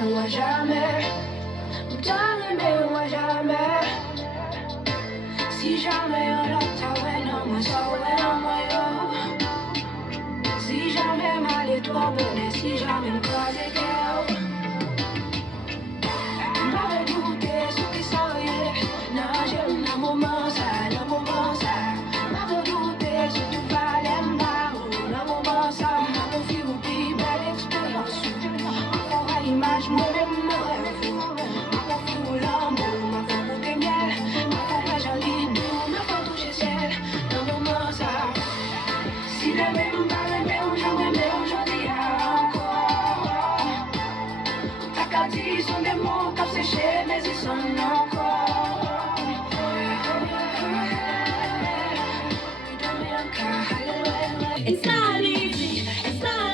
Moi jamais, moi jamais. Si jamais on l'entend, non, moi ça, non, moi yo. Si jamais mal et toi, bonnet, si jamais me croiser qu'elle. M'avais douté, ce qui s'arrête. Non, j'aime un moment ça, un moment ça. M'avais douté, ce qui fallait m'avoir. Un moment ça, m'avais fait une plus belle expérience. Encore à l'image, moi-même, me rêve. M'avais fait l'amour, m'avais goûté miel. M'avais fait joli, m'avais touché ciel. Un moment ça. Si jamais m'avais aimé, jamais aimé, aujourd'hui encore. T'as qu'à dire, sont des mots qu'à sécher, mais ils sont encore. It's not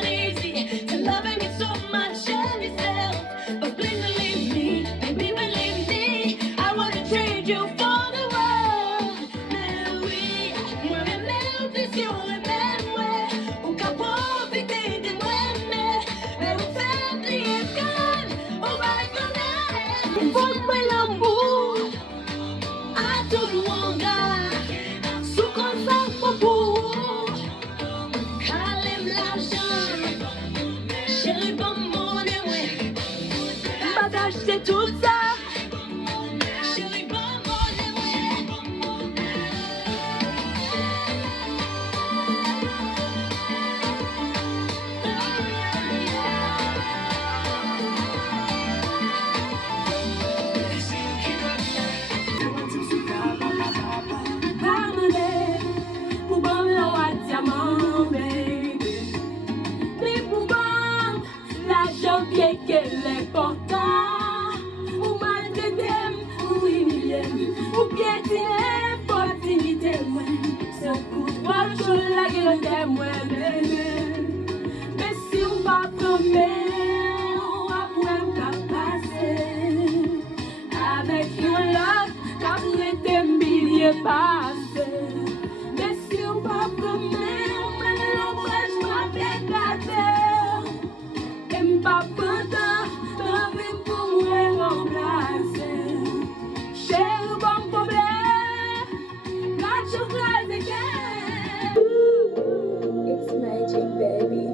easy to loving you so much of yourself. But please believe me, baby, believe me, I wouldn't trade you for the world. Mais oui, moi-même, l'ambition est même, ouais. On peut profiter de moi-même, mais on fait plier comme on va connaître. On va jouer l'amour à tout le monde, sous contrat pour vous. Calem l'argent, chérie, bon mon ouais. Bagage, c'est tout ça. Chérie, bon mon ouais. Pardonnez, pour bon le diamant, baby. Mais pour bon, l'argent bien qu'elle est important. Ou mal de dem, ou humilié, ou piétiner, opportunité, c'est un coup de poing sur la gueule de moi, bébé. Mais si on va promettre, on va pouvoir passer. Avec une love, comme les milliers passés. Mais si on va promettre, on va l'empêcher, on va pécater. Et pas pendant, t'as vu pour moi remplacer. Chérie, bon problème, quand je rase again. It's magic, baby.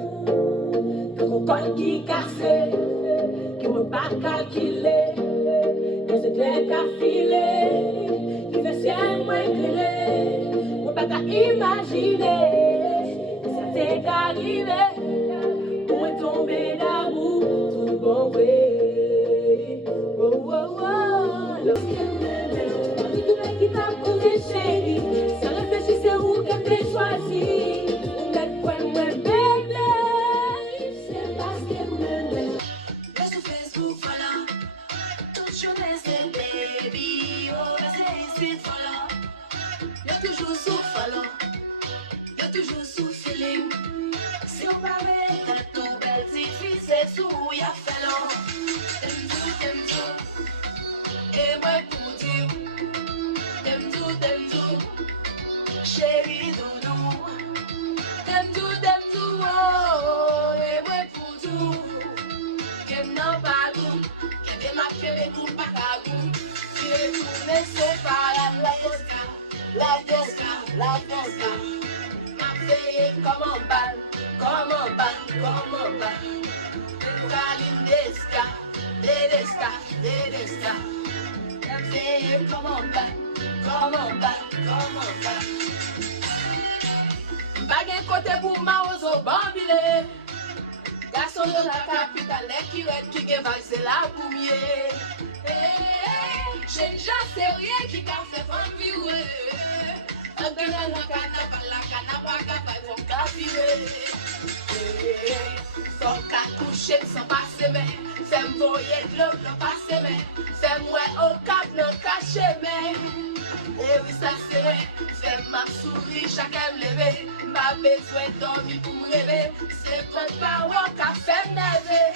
Ton corps qui cassé, qui me pas calculé, que c'est clair qu'à filer, qui fait ciel moins éclairé, on pas qu'à imaginer, que ça t'est arrivé, pour me tomber d'amour, tout bon vrai. Oh, oh, oh, le ciel qui t'a posé chérie, sans réfléchir c'est où qu'elle t'a choisi. Peut-être quoi moi bébé, c'est parce qu'elle me met. Laisse sur Facebook, voilà. Toute jeunesse et baby. Oh, c'est ici, voilà. Y'a toujours sous follow. Y'a toujours sous feeling. Si on parlait de tout belle petite fille, c'est sous y'a fait long. T'aimes tout. Et moi pour dire. T'aimes tout. Chérie doudou. T'aimes tout, oh. Et moi pour tout. Qu'aime non pas tout. Qu'aime marquer les coups pas à goût. Tu es tout, mais c'est pas la fiesta. La fiesta. Ma fille, comme en balle. Caline desca. Ma fille, comme en balle. Bagay côté pour ma ozo bambile. Garçon de la capitale qui red qui gen vague c'est la boumier. J'ai déjà sérieux qui qu'a fait femme virer. Un gars dans la canapa capable pour capirer. Faut qu'à coucher sans passer mais c'est m'voyer de l'homme non passer mais c'est moi au cap non caché mais oui, ça c'est vrai. Fais ma souris, chacun me lever. Ma besoin dormir pour me rêver. C'est pas de parole qu'a fait me lever.